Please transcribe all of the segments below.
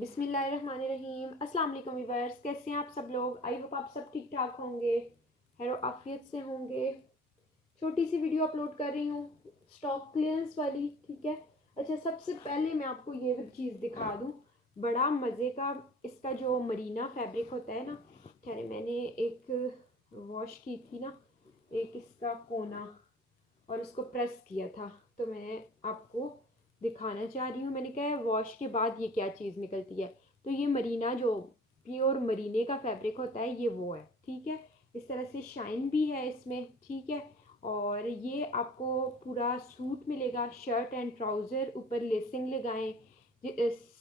बिस्मिल्लाहिर्रहमानिर्रहीम। अस्सलाम वालेकुम व्यूअर्स, कैसे हैं आप सब लोग। आई होप आप सब ठीक ठाक होंगे, खैर आफियत से होंगे। छोटी सी वीडियो अपलोड कर रही हूँ स्टॉक क्लियरेंस वाली, ठीक है। अच्छा, सबसे पहले मैं आपको ये चीज़ दिखा दूँ, बड़ा मज़े का इसका जो मरीना फैब्रिक होता है ना, खैर मैंने एक वॉश की थी ना, एक इसका कोना और उसको प्रेस किया था, तो मैं आपको दिखाना चाह रही हूँ। मैंने कहा वॉश के बाद ये क्या चीज़ निकलती है, तो ये मरीना जो प्योर मरीने का फैब्रिक होता है ये वो है, ठीक है। इस तरह से शाइन भी है इसमें, ठीक है। और ये आपको पूरा सूट मिलेगा, शर्ट एंड ट्राउज़र, ऊपर लेसिंग लगाएं,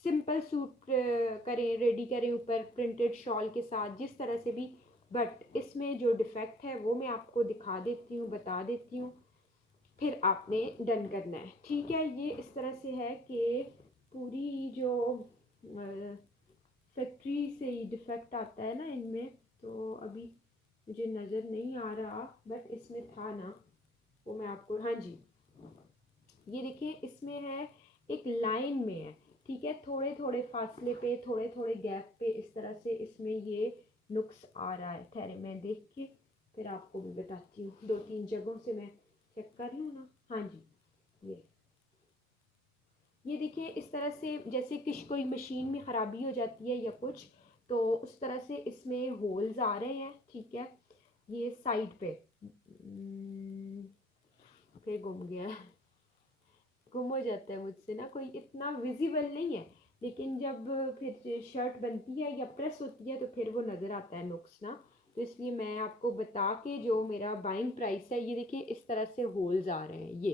सिंपल सूट करें, रेडी करें ऊपर प्रिंटेड शॉल के साथ, जिस तरह से भी। बट इसमें जो डिफेक्ट है वो मैं आपको दिखा देती हूँ, बता देती हूँ, फिर आपने डन करना है, ठीक है। ये इस तरह से है कि पूरी जो फैक्ट्री से ही डिफेक्ट आता है ना इनमें, तो अभी मुझे नज़र नहीं आ रहा, बट इसमें था ना, वो मैं आपको, हाँ जी, ये देखिए इसमें है, एक लाइन में है, ठीक है। थोड़े थोड़े फासले पे, थोड़े थोड़े गैप पे इस तरह से इसमें ये नुक्स आ रहा है। ठहरे मैं देख के फिर आपको भी बताती हूँ, दो तीन जगहों से मैं चेक कर लूँ ना। हाँ जी, ये देखिए इस तरह से, जैसे किसी कोई मशीन में ख़राबी हो जाती है या कुछ, तो उस तरह से इसमें होल्स आ रहे हैं, ठीक है। ये साइड पे फिर गुम गया है, गुम हो जाता है मुझसे ना, कोई इतना विजिबल नहीं है, लेकिन जब फिर शर्ट बनती है या प्रेस होती है तो फिर वो नज़र आता है नुक्स ना। तो इसलिए मैं आपको बता के, जो मेरा बाइंग प्राइस है, ये देखिए इस तरह से होल्स आ रहे हैं ये,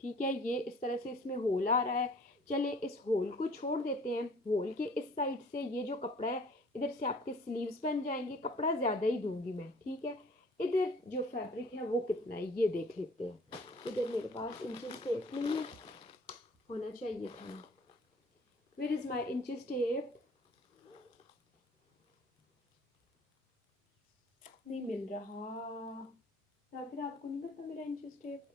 ठीक है। ये इस तरह से इसमें होल आ रहा है। चले इस होल को छोड़ देते हैं, होल के इस साइड से ये जो कपड़ा है, इधर से आपके स्लीव्स बन जाएंगे, कपड़ा ज़्यादा ही दूंगी मैं, ठीक है। इधर जो फैब्रिक है वो कितना है ये देख लेते हैं। इधर मेरे पास इंचेस टेप नहीं है, होना चाहिए था। Where is my inches tape, नहीं मिल रहा, या फिर आपको नहीं पता मेरा इंचेस टेप।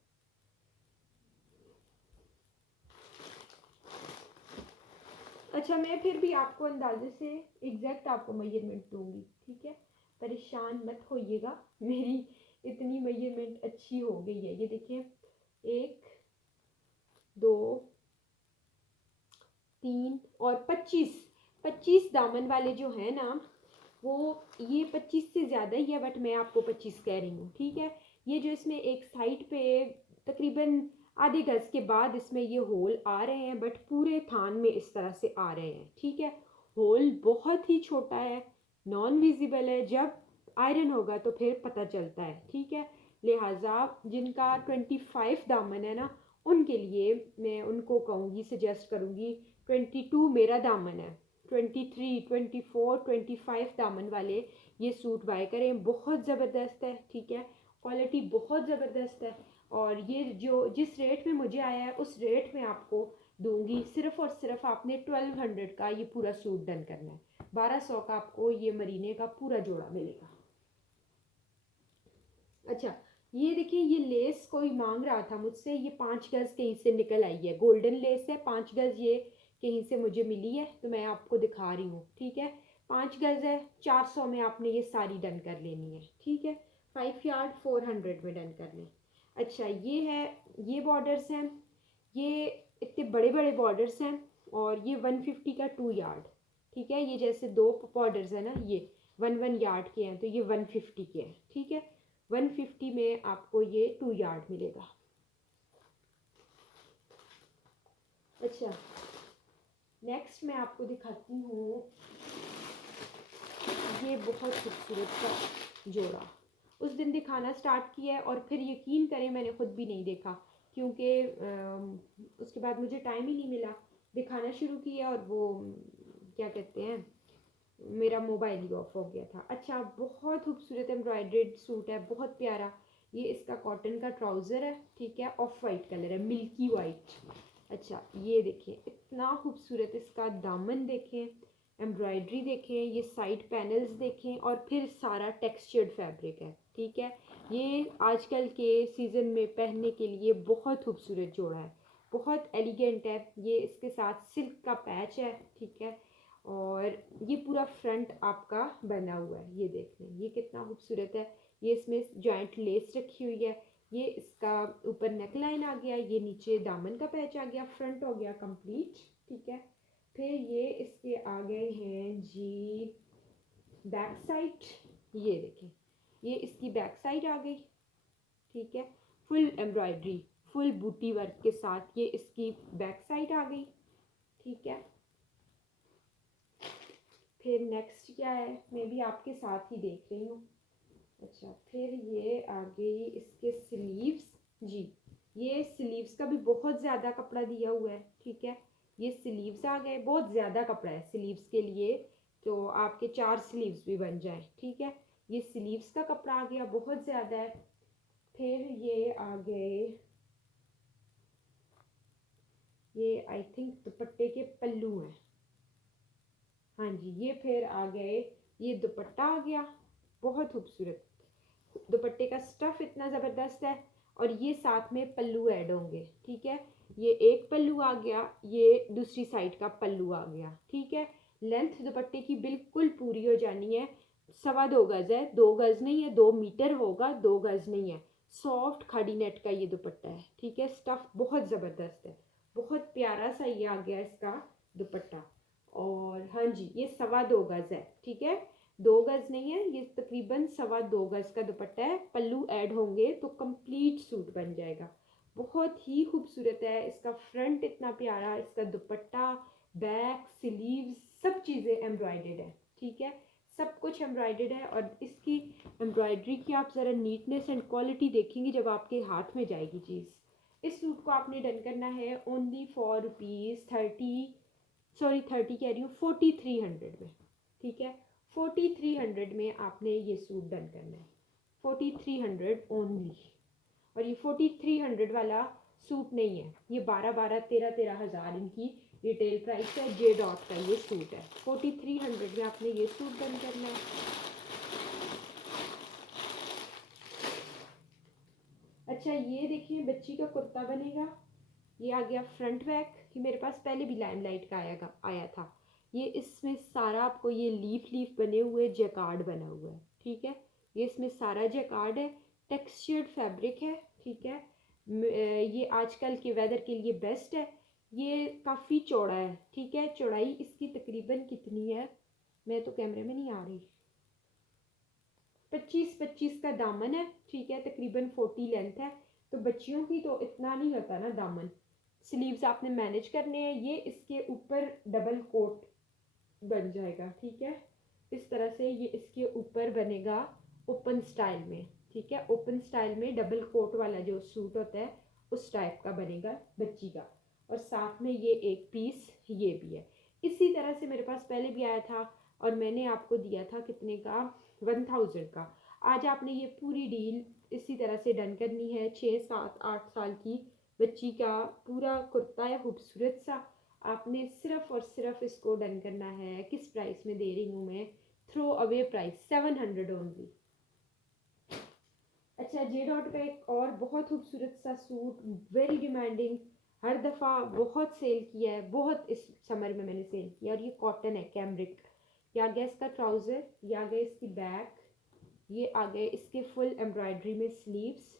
अच्छा, मैं फिर भी आपको अंदाजे से एग्जैक्ट आपको मेजरमेंट दूंगी, ठीक है। परेशान मत होइएगा, मेरी इतनी मेजरमेंट अच्छी हो गई है। ये देखिए, एक, दो, तीन और 25, 25 दामन वाले जो है ना, वो ये 25 से ज़्यादा ही है, बट मैं आपको 25 कह रही हूँ, ठीक है। ये जो इसमें एक साइड पे तकरीबन आधे गज के बाद इसमें ये होल आ रहे हैं, बट पूरे थान में इस तरह से आ रहे हैं, ठीक है। होल बहुत ही छोटा है, नॉन विजिबल है, जब आयरन होगा तो फिर पता चलता है, ठीक है। लिहाजा जिनका 25 दामन है ना, उनके लिए मैं उनको कहूँगी, सजेस्ट करूँगी, 22 मेरा दामन है, 23, 24, 25 दामन वाले ये सूट बाय करें, बहुत ज़बरदस्त है, ठीक है। क्वालिटी बहुत ज़बरदस्त है, और ये जो जिस रेट में मुझे आया है उस रेट में आपको दूंगी। सिर्फ और सिर्फ आपने 1200 का ये पूरा सूट डन करना है, 1200 का आपको ये मरीने का पूरा जोड़ा मिलेगा। अच्छा, ये देखिए, ये लेस कोई मांग रहा था मुझसे, ये 5 गज कहीं से निकल आई है, गोल्डन लेस है, 5 गज ये कहीं से मुझे मिली है, तो मैं आपको दिखा रही हूँ, ठीक है। 5 गज है, 400 में आपने ये सारी डन कर लेनी है, ठीक है। 5 यार्ड 400 में डन कर लें। अच्छा, ये है, ये बॉर्डर्स हैं, ये इतने बड़े बड़े बॉर्डर्स हैं, और ये 150 का 2 यार्ड, ठीक है। ये जैसे दो बॉर्डर्स हैं ना, ये 1 1 यार्ड के हैं, तो ये 150 के हैं, ठीक है। 150 में आपको ये 2 यार्ड मिलेगा। अच्छा, नेक्स्ट मैं आपको दिखाती हूँ, ये बहुत खूबसूरत सा जोड़ा। उस दिन दिखाना स्टार्ट किया है, और फिर यकीन करें मैंने ख़ुद भी नहीं देखा, क्योंकि उसके बाद मुझे टाइम ही नहीं मिला। दिखाना शुरू किया और वो क्या कहते हैं, मेरा मोबाइल ही ऑफ हो गया था। अच्छा, बहुत खूबसूरत एम्ब्रॉयड्रेड सूट है, बहुत प्यारा। ये इसका कॉटन का ट्राउज़र है, ठीक है, ऑफ वाइट कलर है, मिल्की वाइट। अच्छा, ये देखें, इतना खूबसूरत इसका दामन देखें, एम्ब्रॉयडरी देखें, ये साइड पैनल्स देखें, और फिर सारा टेक्सचर्ड फैब्रिक है, ठीक है। ये आजकल के सीज़न में पहनने के लिए बहुत खूबसूरत जोड़ा है, बहुत एलिगेंट है। ये इसके साथ सिल्क का पैच है, ठीक है। और ये पूरा फ्रंट आपका बना हुआ है, ये देख लें ये कितना खूबसूरत है। ये इसमें जॉइंट लेस रखी हुई है, ये इसका ऊपर नेक लाइन आ गया, ये नीचे दामन का पैच आ गया, फ्रंट हो गया कंप्लीट, ठीक है। फिर ये इसके आ गए हैं जी बैक साइड, ये देखें ये इसकी बैक साइड आ गई, ठीक है। फुल एम्ब्रॉयडरी फुल बूटी वर्क के साथ ये इसकी बैक साइड आ गई, ठीक है। फिर नेक्स्ट क्या है, मैं भी आपके साथ ही देख रही हूँ। अच्छा फिर ये आ गई इसके स्लीव्स जी, ये स्लीव्स का भी बहुत ज़्यादा कपड़ा दिया हुआ है, ठीक है। ये स्लीव्स आ गए, बहुत ज़्यादा कपड़ा है स्लीव्स के लिए, तो आपके 4 स्लीव्स भी बन जाए, ठीक है। ये स्लीव्स का कपड़ा आ गया, बहुत ज़्यादा है। फिर ये आ गए, ये आई थिंक दुपट्टे के पल्लू हैं, हाँ जी। ये फिर आ गए, ये दुपट्टा आ गया, बहुत खूबसूरत दुपट्टे का स्टफ़ इतना ज़बरदस्त है, और ये साथ में पल्लू ऐड होंगे, ठीक है। ये एक पल्लू आ गया, ये दूसरी साइड का पल्लू आ गया, ठीक है। लेंथ दुपट्टे की बिल्कुल पूरी हो जानी है, 2.25 गज़ है, 2 गज़ नहीं है, 2 मीटर होगा, 2 गज़ नहीं है। सॉफ्ट खाड़ी नेट का ये दुपट्टा है, ठीक है। स्टफ़ बहुत ज़बरदस्त है, बहुत प्यारा सा ये आ गया इसका दुपट्टा। और हाँ जी ये 2.25 गज़ है, ठीक है, 2 गज़ नहीं है, ये तकरीबन 2.25 गज़ का दुपट्टा है। पल्लू ऐड होंगे तो कंप्लीट सूट बन जाएगा, बहुत ही खूबसूरत है। इसका फ्रंट इतना प्यारा, इसका दुपट्टा, बैक, स्लीव्स सब चीज़ें एम्ब्रॉयडर्ड है, ठीक है। सब कुछ एम्ब्रॉयडर्ड है, और इसकी एम्ब्रॉयडरी की आप ज़रा नीटनेस एंड क्वालिटी देखेंगे जब आपके हाथ में जाएगी चीज़। इस सूट को आपने डन करना है ओनली फॉर ₹30 कह रही हूँ 4300 में, ठीक है। 4300 में आपने ये सूट डन करना है, 4300 ओनली। और ये 4300 वाला सूट नहीं है, ये 12-13 हज़ार इनकी रिटेल प्राइस है। जे डॉट का ये सूट है, 4300 में आपने ये सूट डन करना है। अच्छा ये देखिए बच्ची का कुर्ता बनेगा, ये आ गया फ्रंट बैक, ये मेरे पास पहले भी लाइमलाइट का आया था। ये इसमें सारा आपको ये लीफ बने हुए जैकार्ड बना हुआ है, ठीक है। ये इसमें सारा जैकार्ड है, टेक्सचर्ड फैब्रिक है, ठीक है। ये आजकल के वेदर के लिए बेस्ट है। ये काफ़ी चौड़ा है, ठीक है। चौड़ाई इसकी तकरीबन कितनी है, मैं तो कैमरे में नहीं आ रही, 25-25 का दामन है, ठीक है। तकरीबन 40 लेंथ है, तो बच्चियों की तो इतना नहीं होता ना दामन। स्लीव्स आपने मैनेज करने हैं, ये इसके ऊपर डबल कोट बन जाएगा, ठीक है। इस तरह से ये इसके ऊपर बनेगा ओपन स्टाइल में, ठीक है। ओपन स्टाइल में डबल कोट वाला जो सूट होता है उस टाइप का बनेगा बच्ची का, और साथ में ये एक पीस ये भी है। इसी तरह से मेरे पास पहले भी आया था, और मैंने आपको दिया था कितने का, 1000 का। आज आपने ये पूरी डील इसी तरह से डन करनी है। 6-7-8 साल की बच्ची का पूरा कुर्ता है खूबसूरत सा, आपने सिर्फ और सिर्फ इसको डन करना है। किस प्राइस में दे रही हूँ मैं, थ्रो अवे प्राइस 700 ओनली। अच्छा जे डॉट का एक और बहुत खूबसूरत सा सूट, वेरी डिमांडिंग, हर दफ़ा बहुत सेल किया है, बहुत इस समर में मैंने सेल किया, और ये कॉटन है कैमरिक। ये आ गया इसका ट्राउज़र, ये आ गया इसकी बैक, ये आ गए इसके फुल एम्ब्रॉयडरी में स्लीव्स,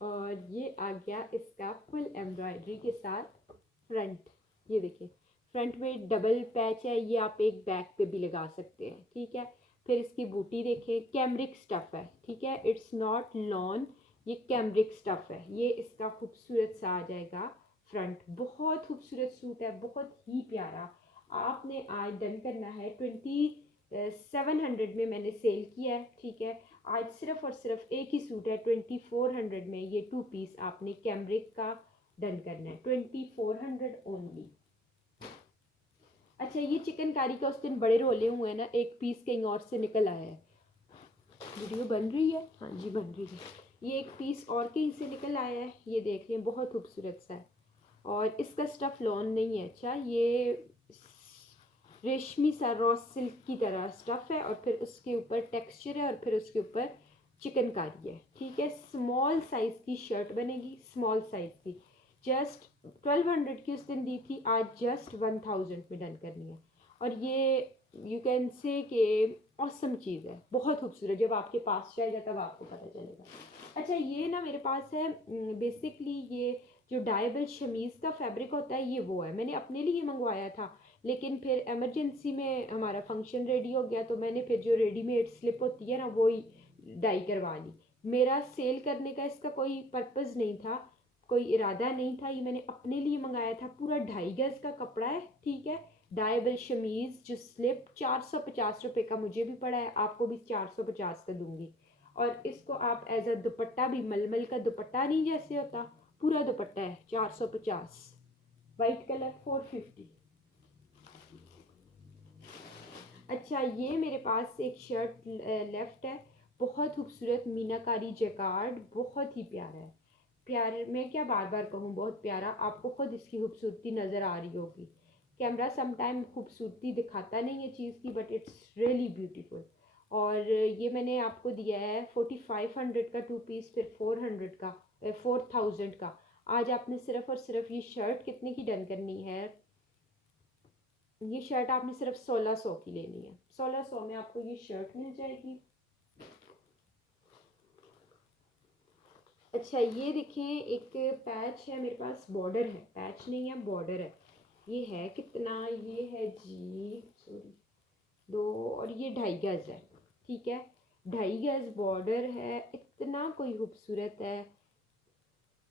और ये आ गया इसका फुल एम्ब्रॉयडरी के साथ फ्रंट। ये देखिए फ्रंट में डबल पैच है, ये आप एक बैक पे भी लगा सकते हैं, ठीक है। फिर इसकी बूटी देखें, कैमरिक स्टफ़ है, ठीक है, इट्स नॉट लॉन, ये कैमरिक स्टफ़ है। ये इसका खूबसूरत सा आ जाएगा फ्रंट, बहुत खूबसूरत सूट है, बहुत ही प्यारा। आपने आज डन करना है 2700 में मैंने सेल किया है, ठीक है। आज सिर्फ और सिर्फ एक ही सूट है 2400 में, ये 2 पीस आपने कैमरिक का डन करना है, 2400 ओनली। अच्छा ये चिकनकारी का उस दिन बड़े रोले हुए हैं ना, एक पीस कहीं और से निकल आया है। वीडियो बन रही है, हाँ जी बन रही है। ये एक पीस और कहीं से निकल आया है, ये देख लें, बहुत खूबसूरत सा है, और इसका स्टफ़ लॉन नहीं है। अच्छा ये रेशमी सा रॉ सिल्क की तरह स्टफ़ है, और फिर उसके ऊपर टेक्सचर है, और फिर उसके ऊपर चिकनकारी है, ठीक है। स्मॉल साइज़ की शर्ट बनेगी, स्मॉल साइज़ की जस्ट 1200 की उस दिन दी थी, आज जस्ट 1000 में डन करनी है। और ये यू कैन से कि ऑसम चीज़ है, बहुत खूबसूरत। जब आपके पास जाएगा तब आपको पता चलेगा। अच्छा, ये ना मेरे पास है बेसिकली ये जो डायबल शमीज़ का फैब्रिक होता है, ये वो है। मैंने अपने लिए मंगवाया था, लेकिन फिर एमरजेंसी में हमारा फंक्शन रेडी हो गया, तो मैंने फिर जो रेडीमेड स्लिप होती है ना, वो ही डाई करवा ली। मेरा सेल करने का इसका कोई पर्पज़ नहीं था, कोई इरादा नहीं था। ये मैंने अपने लिए मंगाया था। पूरा 2.5 गज का कपड़ा है, ठीक है। डायबल शमीज़ जो स्लिप 450 रुपये का मुझे भी पड़ा है, आपको भी 450 का दूंगी। और इसको आप एज अ दुपट्टा भी, मलमल का दुपट्टा नहीं जैसे होता, पूरा दुपट्टा है 450, वाइट कलर 450। अच्छा, ये मेरे पास एक शर्ट लेफ्ट है, बहुत खूबसूरत मीनाकारी जैकार्ड, बहुत ही प्यारा है। प्यारे, मैं क्या बार बार कहूँ, बहुत प्यारा। आपको खुद इसकी खूबसूरती नज़र आ रही होगी। कैमरा समटाइम खूबसूरती दिखाता नहीं है चीज़ की, बट इट्स रियली ब्यूटीफुल। और ये मैंने आपको दिया है 4500 का 2 पीस, फिर 400 का, 4000 का। आज आपने सिर्फ और सिर्फ ये शर्ट कितने की डन करनी है? ये शर्ट आपने सिर्फ 1600 की लेनी है। 1600 में आपको ये शर्ट मिल जाएगी। अच्छा, ये देखिए, एक पैच है मेरे पास, बॉर्डर है, पैच नहीं है, बॉर्डर है। ये है कितना, ये है जी, सॉरी, 2, और ये 2.5 गज है, ठीक है। 2.5 गज बॉर्डर है, इतना कोई खूबसूरत है,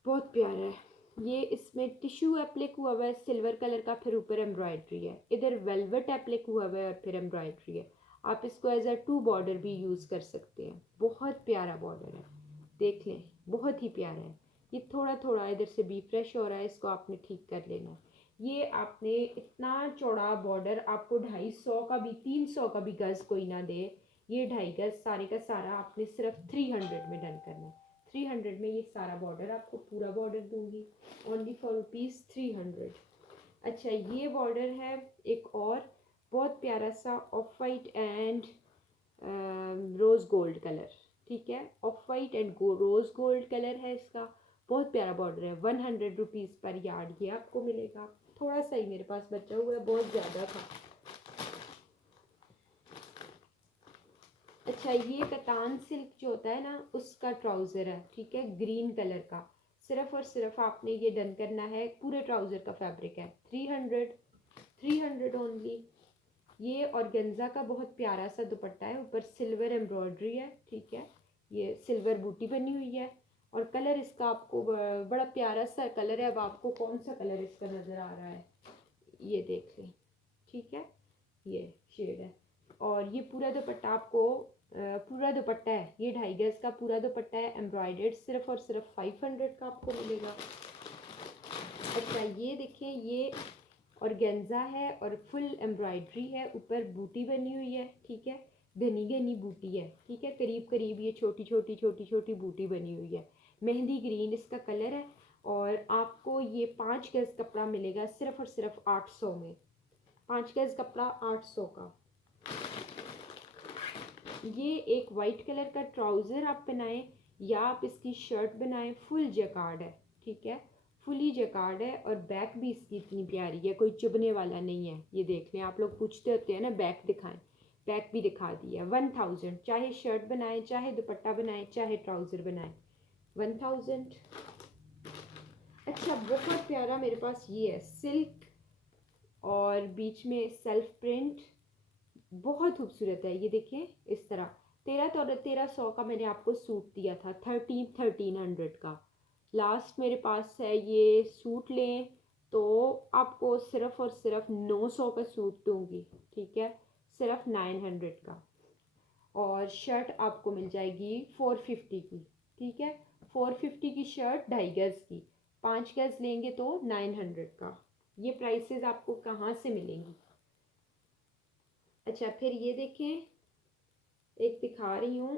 बहुत प्यारा है। ये इसमें टिश्यू एप्लिक हुआ हुआ है सिल्वर कलर का, फिर ऊपर एम्ब्रॉयडरी है। इधर वेलवेट एप्लिक हुआ हुआ है और फिर एम्ब्रॉयडरी है। आप इसको एज अ 2 बॉर्डर भी यूज़ कर सकते हैं। बहुत प्यारा बॉर्डर है, देख लें, बहुत ही प्यारा है। ये थोड़ा थोड़ा इधर से भी फ्रेश हो रहा है, इसको आपने ठीक कर लेना है। ये आपने इतना चौड़ा बॉर्डर, आपको 250 का भी, 300 का भी गज़ कोई ना दे, ये 2.5 गज सारे का सारा आपने सिर्फ 300 में डन करना है। 300 में ये सारा बॉर्डर, आपको पूरा बॉर्डर दूंगी ओनली फॉर ₹300। अच्छा, ये बॉर्डर है एक और, बहुत प्यारा सा off white and rose gold colour, ठीक है। Off white and rose gold colour है इसका, बहुत प्यारा बॉर्डर है। 100 रुपीज़ पर यार्ड ये आपको मिलेगा। थोड़ा सा ही मेरे पास बचा हुआ है, बहुत ज़्यादा था। अच्छा, ये कतान सिल्क जो होता है ना, उसका ट्राउज़र है, ठीक है, ग्रीन कलर का। सिर्फ और सिर्फ आपने ये डन करना है, पूरे ट्राउज़र का फैब्रिक है 300 ओनली। ये ऑर्गेन्जा का बहुत प्यारा सा दुपट्टा है, ऊपर सिल्वर एम्ब्रॉयडरी है, ठीक है। ये सिल्वर बूटी बनी हुई है, और कलर इसका आपको बड़ा प्यारा सा कलर है। अब आपको कौन सा कलर इसका नज़र आ रहा है, ये देख लें, ठीक है, ये शेड है। और ये पूरा दुपट्टा आपको पूरा दुपट्टा है, ये 2.5 गज का पूरा दुपट्टा है, एम्ब्रॉयडर्ड, सिर्फ और सिर्फ 500 का आपको मिलेगा। अच्छा, ये देखिए, ये ऑर्गेन्जा है और फुल एम्ब्रॉयडरी है, ऊपर बूटी बनी हुई है, ठीक है, घनी घनी बूटी है, ठीक है, करीब करीब ये छोटी छोटी छोटी छोटी बूटी बनी हुई है। मेहंदी ग्रीन इसका कलर है। और आपको ये 5 गज कपड़ा मिलेगा सिर्फ और सिर्फ 800 में। 5 गज कपड़ा 800 का। ये एक वाइट कलर का ट्राउज़र आप बनाएं, या आप इसकी शर्ट बनाएं, फुल जैकार्ड है, ठीक है, फुली जैकार्ड है। और बैक भी इसकी इतनी प्यारी है, कोई चुभने वाला नहीं है। ये देख लें, आप लोग पूछते होते हैं ना बैक दिखाएं, बैक भी दिखा दिया। 1000, चाहे शर्ट बनाएं, चाहे दुपट्टा बनाएं, चाहे ट्राउज़र बनाएं, 1000। अच्छा, बहुत प्यारा मेरे पास ये है, सिल्क और बीच में सेल्फ प्रिंट, बहुत खूबसूरत है। ये देखिए, इस तरह 1300 का मैंने आपको सूट दिया था, 1300 का। लास्ट मेरे पास है, ये सूट लें तो आपको सिर्फ और सिर्फ 900 का सूट दूंगी, ठीक है, सिर्फ 900 का। और शर्ट आपको मिल जाएगी 450 की, ठीक है, 450 की शर्ट 2.5 गज की। 5 गज लेंगे तो 900 का। ये प्राइसेस आपको कहाँ से मिलेंगी? अच्छा, फिर ये देखें, एक दिखा रही हूँ,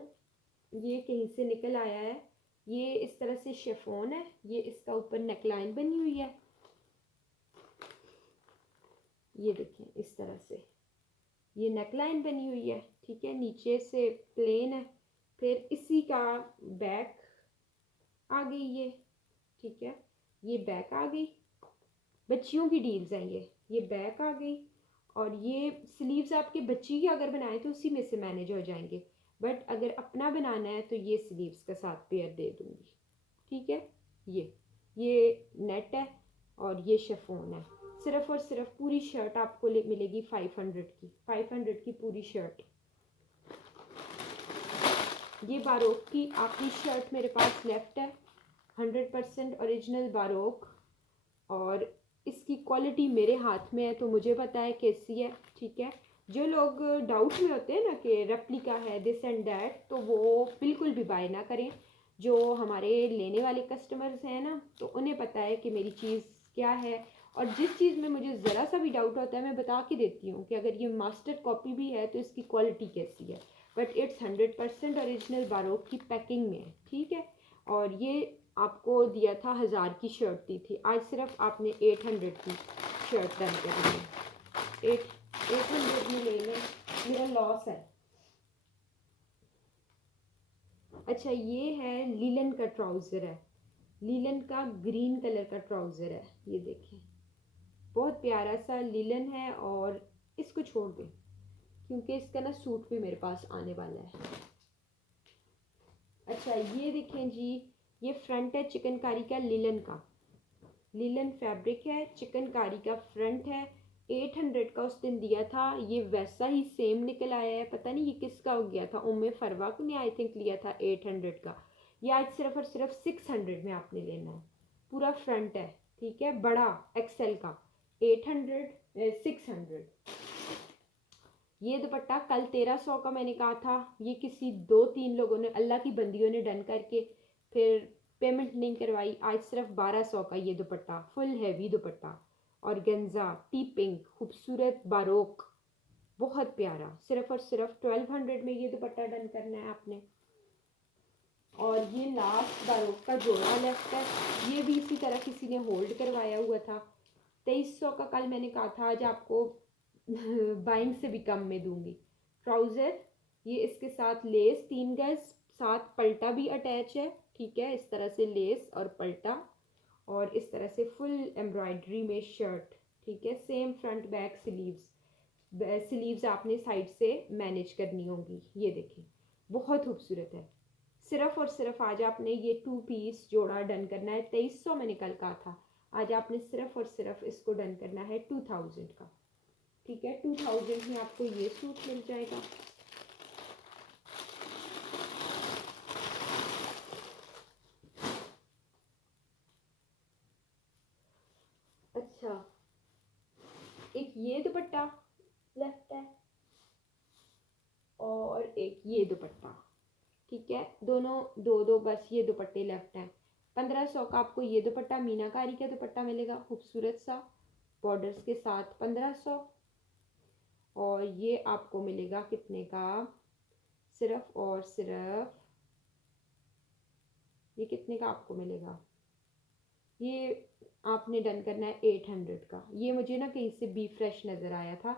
ये कहीं से निकल आया है। ये इस तरह से शिफॉन है, ये इसका ऊपर नेकलाइन बनी हुई है, ये देखें, इस तरह से ये नेकलाइन बनी हुई है, ठीक है, नीचे से प्लेन है। फिर इसी का बैक आ गई ये, ठीक है, ये बैक आ गई, बच्चियों की डील्स हैं ये बैक आ गई। और ये स्लीव्स आपके बच्ची की अगर बनाए तो उसी में से मैनेज हो जाएंगे, बट अगर अपना बनाना है तो ये स्लीव्स का साथ पेयर दे दूँगी, ठीक है। ये नेट है और ये शिफॉन है। सिर्फ और सिर्फ पूरी शर्ट आपको मिलेगी 500 की पूरी शर्ट। ये बारोक की आखिरी शर्ट मेरे पास लेफ्ट है, 100% ओरिजिनल बारोक, और इसकी क्वालिटी मेरे हाथ में है तो मुझे पता है कैसी है, ठीक है। जो लोग डाउट में होते हैं ना कि रेप्लिका है दिस एंड दैट, तो वो बिल्कुल भी बाय ना करें। जो हमारे लेने वाले कस्टमर्स हैं ना, तो उन्हें पता है कि मेरी चीज़ क्या है। और जिस चीज़ में मुझे ज़रा सा भी डाउट होता है मैं बता के देती हूँ कि अगर ये मास्टर कॉपी भी है तो इसकी क्वालिटी कैसी है, बट इट्स 100% ओरिजिनल बारोक की पैकिंग में है, ठीक है। और ये आपको दिया था 1000 की शर्ट दी थी, आज सिर्फ आपने 800 की शर्ट डन कर दी। 800 में ले लें, मेरा लॉस है। अच्छा, ये है लीलन का ट्राउज़र है, लीलन का ग्रीन कलर का ट्राउज़र है, ये देखें बहुत प्यारा सा लीलन है। और इसको छोड़ दें क्योंकि इसका ना सूट भी मेरे पास आने वाला है। अच्छा, ये देखें जी, ये फ्रंट है चिकनकारी का, लीलन फैब्रिक है, चिकनकारी का फ्रंट है। 800 का उस दिन दिया था, ये वैसा ही सेम निकल आया है। पता नहीं ये किसका हो गया था, उम्मे फरवा को नहीं आई थिंक लिया था 800 का। ये आज सिर्फ और सिर्फ 600 में आपने लेना है। पूरा फ्रंट है, ठीक है, बड़ा एक्सेल का, 800 600। ये दुपट्टा कल 1300 का मैंने कहा था, ये किसी 2-3 लोगों ने, अल्लाह की बंदियों ने डन करके फिर पेमेंट नहीं करवाई। आज सिर्फ 1200 का ये दुपट्टा, फुल हैवी दुपट्टा, और गेंजा टी पिंक, खूबसूरत बारोक, बहुत प्यारा। सिर्फ और सिर्फ 1200 में ये दुपट्टा डन करना है आपने। और ये लास्ट बारोक का जोड़ा लेफ्ट है, ये भी इसी तरह किसी ने होल्ड करवाया हुआ था। 2300 का कल मैंने कहा था, आज आपको बाइंग से भी कम में दूंगी। ट्राउज़र, ये इसके साथ लेस 3 गज, साथ पल्टा भी अटैच है, ठीक है, इस तरह से लेस और पल्टा, और इस तरह से फुल एम्ब्रॉयडरी में शर्ट, ठीक है। सेम फ्रंट बैक स्लीव्स आपने साइड से मैनेज करनी होगी। ये देखें बहुत खूबसूरत है। सिर्फ और सिर्फ आज आपने ये 2 पीस जोड़ा डन करना है। 2300 मैंने कल कहा था, आज आपने सिर्फ और सिर्फ इसको डन करना है 2000 का, ठीक है। 2000 में आपको ये सूट मिल जाएगा। अच्छा, एक ये दुपट्टा लेफ्ट है और एक ये दुपट्टा, ठीक है, दोनों दो दो बस ये दुपट्टे लेफ्ट हैं। 1500 का आपको ये दुपट्टा, मीनाकारी का दुपट्टा मिलेगा खूबसूरत सा बॉर्डर्स के साथ, 1500। और ये आपको मिलेगा कितने का, सिर्फ और सिर्फ, ये कितने का आपको मिलेगा, ये आपने डन करना है 800 का। ये मुझे ना कहीं से बी फ्रेश नज़र आया था,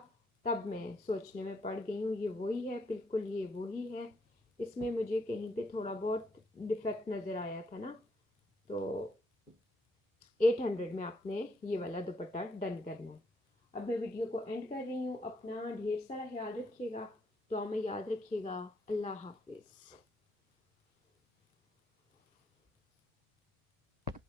तब मैं सोचने में पड़ गई हूँ, ये वही है बिल्कुल, ये वही है। इसमें मुझे कहीं पे थोड़ा बहुत डिफेक्ट नज़र आया था ना, तो 800 में आपने ये वाला दुपट्टा डन करना है। अब मैं वीडियो को एंड कर रही हूँ। अपना ढेर सारा ख्याल रखिएगा, दुआ में याद रखिएगा। अल्लाह हाफिज़।